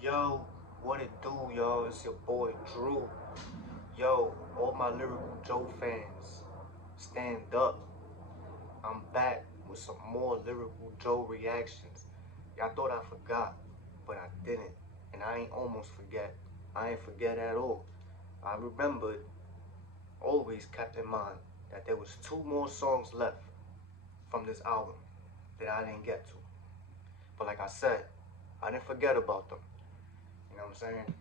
Yo, what it do, yo? It's your boy Drew. Yo, all my Lyrical Joe fans, stand up. I'm back with some more Lyrical Joe reactions. Y'all thought I forgot, but I didn't. And I ain't almost forget. I ain't forget at all. I remembered, always kept in mind, that there was two more songs left from this album that I didn't get to. But like I said, I didn't forget about them. You know what I'm saying?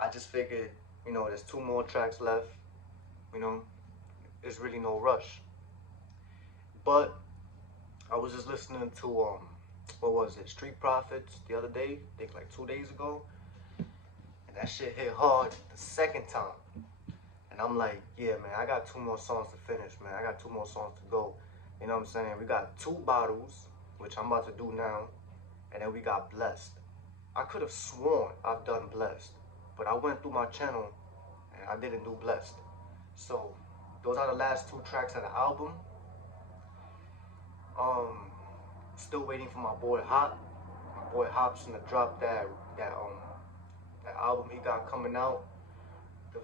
I just figured, there's two more tracks left. You know, there's really no rush. But I was just listening to what was it, Street Profits the other day, I think like 2 days ago, and that shit hit hard the second time. And I'm like, yeah, man, I got two more songs to finish, man. I got two more songs to go. You know what I'm saying? We got two bottles, which I'm about to do now, and then we got Blessed. I could have sworn I've done Blessed, but I went through my channel and I didn't do Blessed. So those are the last two tracks of the album. Um, Still waiting for my boy Hop. My boy Hop's gonna drop that album he got coming out. The,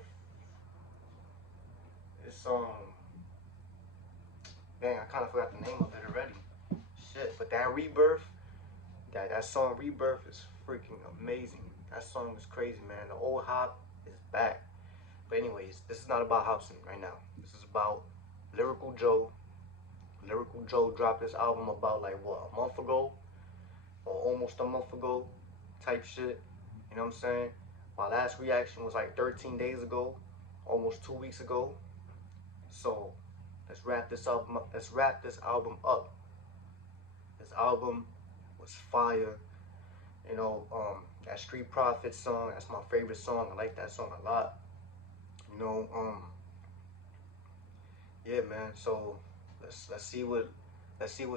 it's dang, I kind of forgot the name of it already. Shit, but that Rebirth, that song Rebirth is freaking amazing. That song is crazy, man. The old Hop is back. But anyways, this is not about Hobson right now. This is about Lyrical Joe. Lyrical Joe dropped this album about like what, a month ago? Or almost a month ago type shit. You know what I'm saying? My last reaction was like 13 days ago, almost 2 weeks ago. So let's wrap this album up. Let's wrap this album up. This album was fire. That Street Profit song, that's my favorite song. I like that song a lot. You know, yeah, man. So let's see what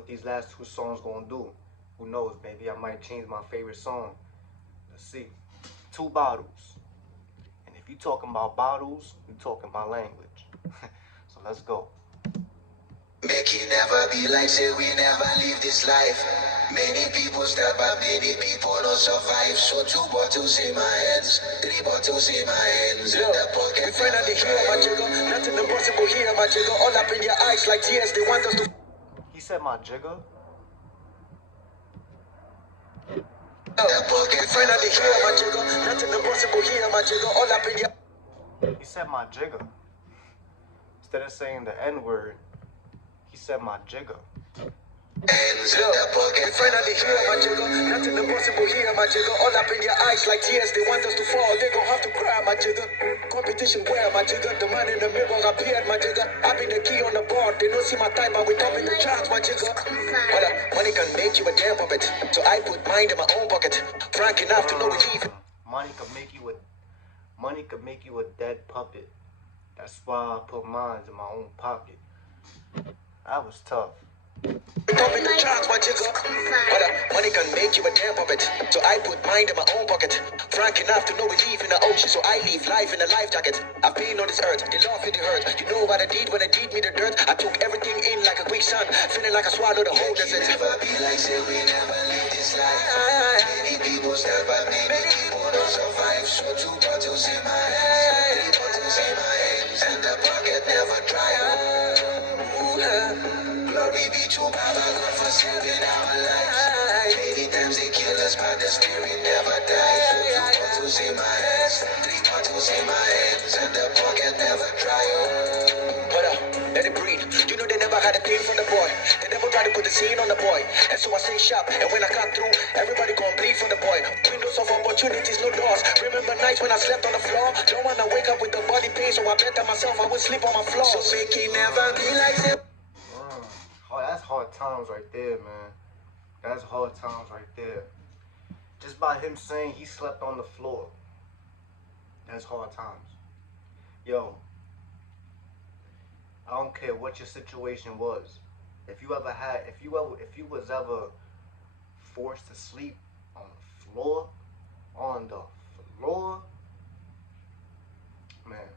these last two songs gonna do. Who knows? Maybe I might change my favorite song. Let's see. Two bottles. And if you talking about bottles, you talking my language. So let's go. Make it never be like say we never live this life. Many people step up, many people don't survive. So two bottles in my hands, three bottles in my hands. In the pocket. We finally hear my jigger. Nothing impossible here, my jigger. All up in your eyes like tears. They want us to. He said my jigger. The pocket. Finally hear my jigger. Nothing impossible here, my jigger. All up in your. He said my jigger. Instead of saying the N-word, he said my jigger. Hands in the pocket. We finally hear my jigger. Nothing impossible here, my jigger. All up in your eyes like tears. They want us to fall. They gon' have to cry, my jigger. Competition where, my jigger. The man in the mirror appeared, my jigger. I been the key on the board. They don't see my type, but we top in the charts, my jigger. But money can make you a damn puppet. So I put mine in my own pocket. Frank enough to know we leave. Money could make you a dead puppet. That's why I put mine in my own pocket. That was tough. Top in the charts, my jigger. But money can make you a damn puppet. So I put mine in my own pocket. Frank enough to know we leave in the ocean. So I leave life in a life jacket. I've been on this earth, the love for the hurt. You know what I did when I did me the dirt? I took everything in like a quicksand. Feeling like I swallowed the whole desert. Never be like say we never live this life. Many people step by, many people don't survive. So two bottles in my hands, three bottles in my hands. And the pocket never dry up. Glory be to Baba God for saving our lives. Many times they kill us, but the spirit never dies. So two bottles in my hands, three bottles in my hands, and the pocket never dry up. But let it breathe. You know they never had a thing for the boy. They never tried to put the scene on the boy. And so I stay sharp. And when I come through, everybody gon' bleed for the boy. Windows of opportunities, no doors. Remember nights when I slept on the floor. Don't wanna wake up with the body pain, so I bet that myself I would sleep on my floor. So make it never be like this. Oh, that's hard times right there, man. That's hard times right there. Just by him saying he slept on the floor. That's hard times. Yo, I don't care what your situation was. If you was ever forced to sleep on the floor, man.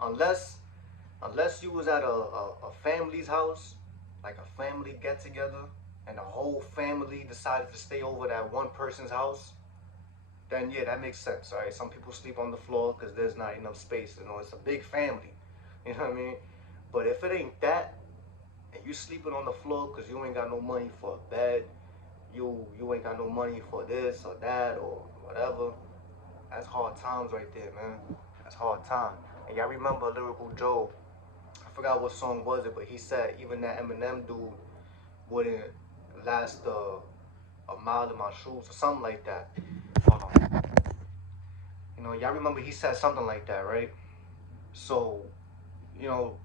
Unless you was at a family's house, like a family get together, and the whole family decided to stay over at one person's house, then yeah, that makes sense. All right, some people sleep on the floor because there's not enough space. You know, it's a big family. You know what I mean? But if it ain't that, and you sleeping on the floor because you ain't got no money for a bed, you ain't got no money for this or that or whatever, that's hard times right there, man. That's hard time. And y'all remember Lyrical Joe? I forgot what song was it, but he said even that Eminem dude wouldn't last a mile in my shoes or something like that. Hold on. You know, y'all remember he said something like that, right? So, you know,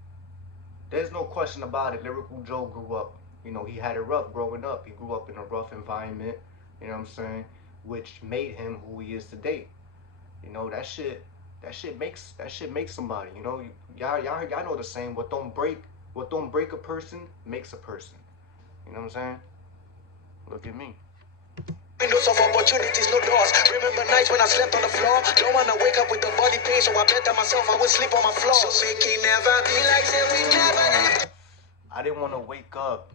there's no question about it. Lyrical Joe grew up. You know, he had it rough growing up. He grew up in a rough environment. You know what I'm saying? Which made him who he is today. You know, that shit makes somebody. You know, y'all know the saying. What don't break a person makes a person. You know what I'm saying? Look at me. Windows of opportunities, no doors. Remember nights when I slept on the floor. Don't wanna wake up with the body pain, so I better myself I would sleep on my floor. So make it never be like say we never live. I didn't want to wake up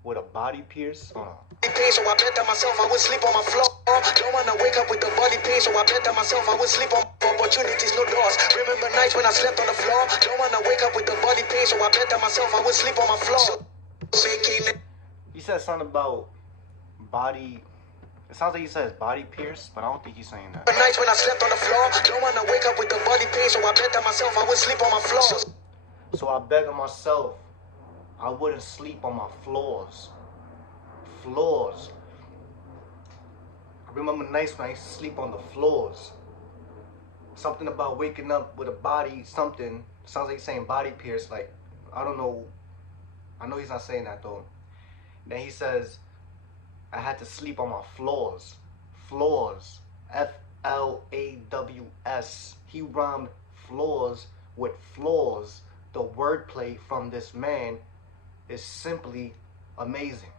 with a body pierce. Hold on. Pain, so I better myself I would sleep on my floor. Don't wanna wake up with the body pain, so I better myself I would sleep on opportunities, no doors. Remember nights when I slept on the floor. Don't wanna wake up with the body pain, so I better myself I would sleep on my floor. So make it. He said something about body. It sounds like he says body pierce, but I don't think he's saying that. Nights when I slept on the floor. Don't wanna wake up with the body pain, so I better myself I would sleep on my floor. So I beg of myself, I wouldn't sleep on my floors. Floors. I remember nights when I used to sleep on the floors. Something about waking up with a body, something. Sounds like he's saying body pierce. Like, I don't know. I know he's not saying that though. Then he says, I had to sleep on my floors. Floors. Flaws. He rhymed floors with floors. The wordplay from this man is simply amazing.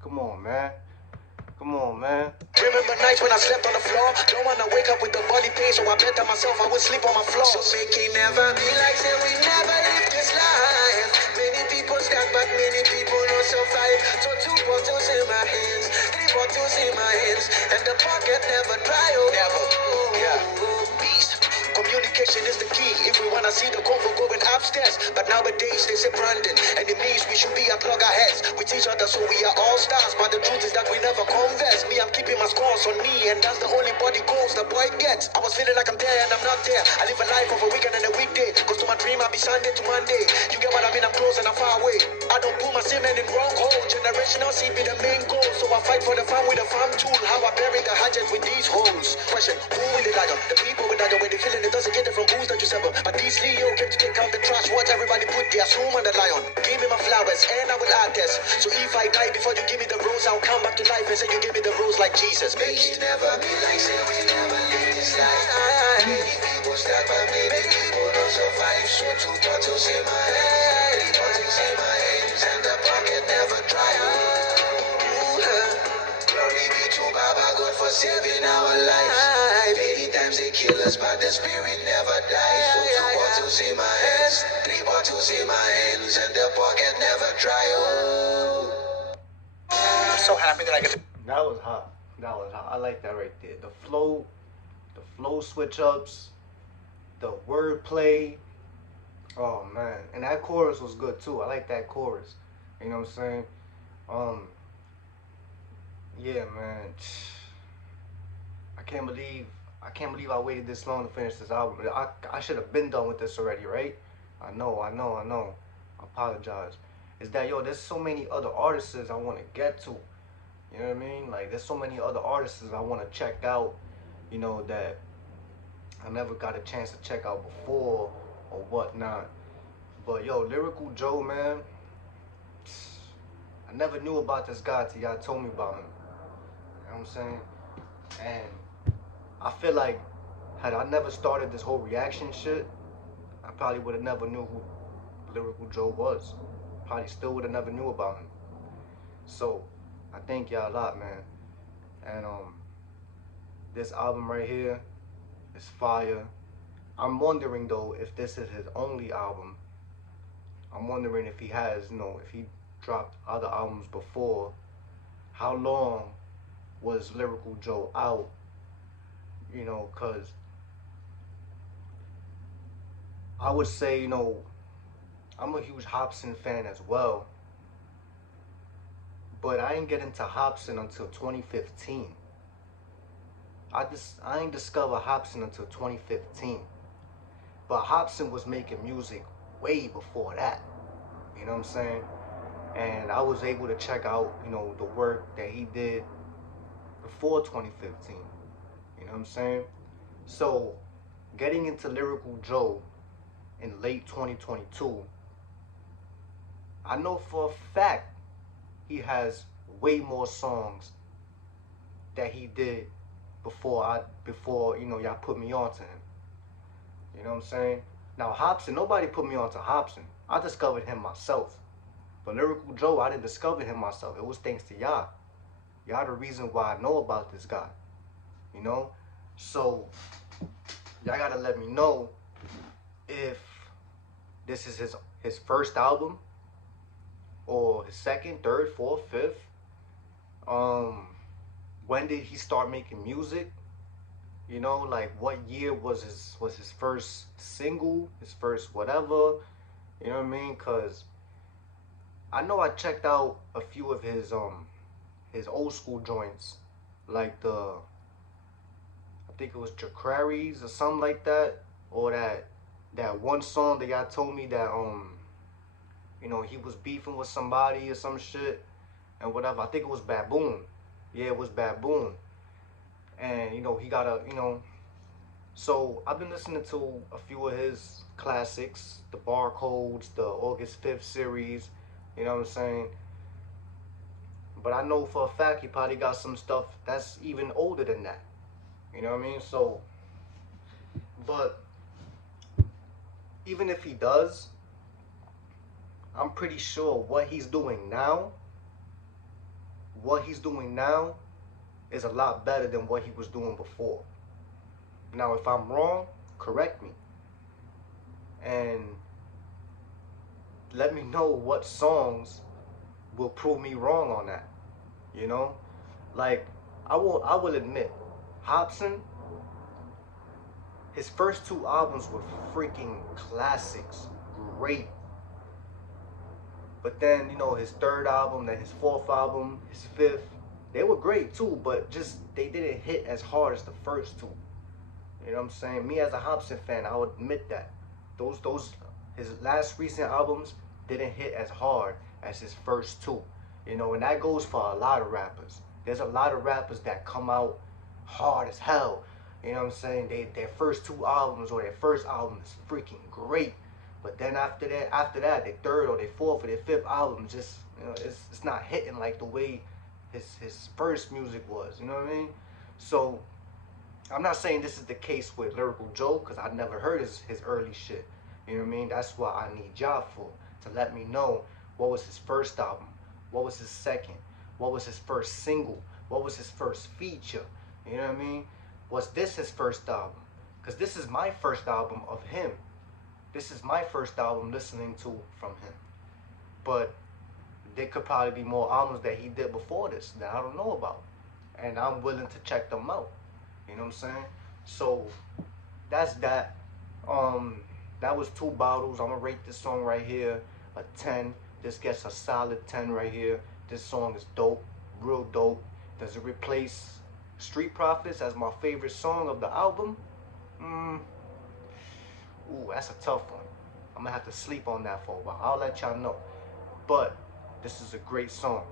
Come on, man. Come on, man. Remember nights when I slept on the floor. Don't wanna wake up with the body pain, so I better myself I would sleep on my floor. So make it never be like say we never live this life. Many people stack, but many people don't survive. So 2 bottles in my hands, 3 bottles in my hands, and the pocket never dry. Oh, never. Yeah. Beast. Communication is the key if we wanna see the convo going upstairs. But nowadays they say Brandon, and it means we should be at loggerheads with each other, so we are all stars. But the truth is that we never converse. Me, I'm keeping my scores on me, and that's the only body goals the boy gets. I was feeling like I'm there and I'm not there. I live a life of a weekend and a weekday. Cause to my dream I'll be Sunday to Monday. You get what I mean? I'm close and I'm far away. I don't put my semen in wrong hole. Generational seed be the main goal, so I fight for the farm with a farm tool. How I bury the hajat with these holes. Question: who will it lion? The people will lion when they feeling it doesn't get it from booze that you sever. But these Leo came to take out the trash. Watch everybody put their spoon on the lion. Give me my flowers and I will add this. So if I die before you give me the rose, I'll come back to life and say you give me the rose like Jesus. Make it never be like say we never live this life. Many people start by many people don't survive. So 2 bottles in my hand, 3 bottles in my hands, and the pocket never dry. Glory be to Baba God for saving our lives. Many times they kill us, but the spirit never dies. So 2 bottles in my hands, 3 bottles in my hands, and the pocket never dry. I'm so happy that I get to. That was hot. That was hot. I like that right there. The flow switch ups, the wordplay. Oh man, and that chorus was good too. I like that chorus. You know what I'm saying? Um, yeah, man. I can't believe I waited this long to finish this album. I should have been done with this already, right? I know. I apologize. Is that yo? There's so many other artists I want to get to. You know what I mean? Like there's so many other artists I want to check out. You know that I never got a chance to check out before or whatnot. But yo, Lyrical Joe, man, I never knew about this guy till y'all told me about him. You know what I'm saying? And I feel like had I never started this whole reaction shit, I probably would have never knew who Lyrical Joe was. Probably still would have never knew about him. So I thank y'all a lot, man. And this album right here is fire. I'm wondering though if this is his only album. I'm wondering if he has, if he dropped other albums before, how long was Lyrical Joe out, because I would say, I'm a huge Hobson fan as well, but I ain't get into Hobson until 2015. I ain't discover Hobson until 2015. But Hobson was making music way before that. You know what I'm saying? And I was able to check out, the work that he did before 2015. You know what I'm saying? So, getting into Lyrical Joe in late 2022, I know for a fact he has way more songs that he did before y'all put me on to him. You know what I'm saying? Now Hobson, nobody put me on to Hobson. I discovered him myself. But Lyrical Joe, I didn't discover him myself. It was thanks to y'all. Y'all the reason why I know about this guy. You know? So y'all gotta let me know if this is his first album, or his second, third, fourth, fifth. When did he start making music? Like what year was his first single, his first whatever? You know what I mean? Cause I know I checked out a few of his old school joints, like I think it was Jaquari's or something like that, or that one song that y'all told me that he was beefing with somebody or some shit and whatever. I think it was Baboon. Yeah, it was Baboon. And he got so I've been listening to a few of his classics, the Barcodes, the August 5th series, you know what I'm saying? But I know for a fact he probably got some stuff that's even older than that. You know what I mean? So, but even if he does, I'm pretty sure what he's doing now is a lot better than what he was doing before. Now, if I'm wrong, correct me. And let me know what songs will prove me wrong on that. Like, I will admit, Hobson, his first two albums were freaking classics. Great. But then, his third album, then his fourth album, his fifth, they were great too, but just they didn't hit as hard as the first two. You know what I'm saying? Me as a Hobson fan, I'll admit that. Those his last recent albums didn't hit as hard as his first two. And that goes for a lot of rappers. There's a lot of rappers that come out hard as hell. You know what I'm saying? Their first two albums or their first album is freaking great. But then after that, their third or their fourth or their fifth album just, it's not hitting like the way his first music was. You know what I mean? So I'm not saying this is the case with Lyrical Joe, because I never heard his early shit. You know what I mean? That's what I need y'all for, to let me know what was his first album, what was his second, what was his first single, what was his first feature. You know what I mean? Was this his first album? Because this is my first album of him. This is my first album listening to from him. But there could probably be more albums that he did before this that I don't know about. And I'm willing to check them out. You know what I'm saying? So that's that. That was Two Bottles. I'm gonna rate this song right here a 10. This gets a solid 10 right here. This song is dope, real dope. Does it replace Street Profits as my favorite song of the album? Ooh, that's a tough one. I'm gonna have to sleep on that for a while. I'll let y'all know. But this is a great song.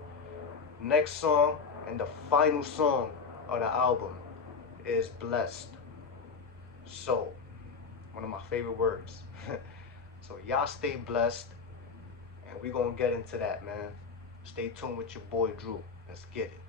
Next song and the final song of the album is Blessed. So, one of my favorite words. So y'all stay blessed, and we gonna get into that, man. Stay tuned with your boy Drew. Let's get it.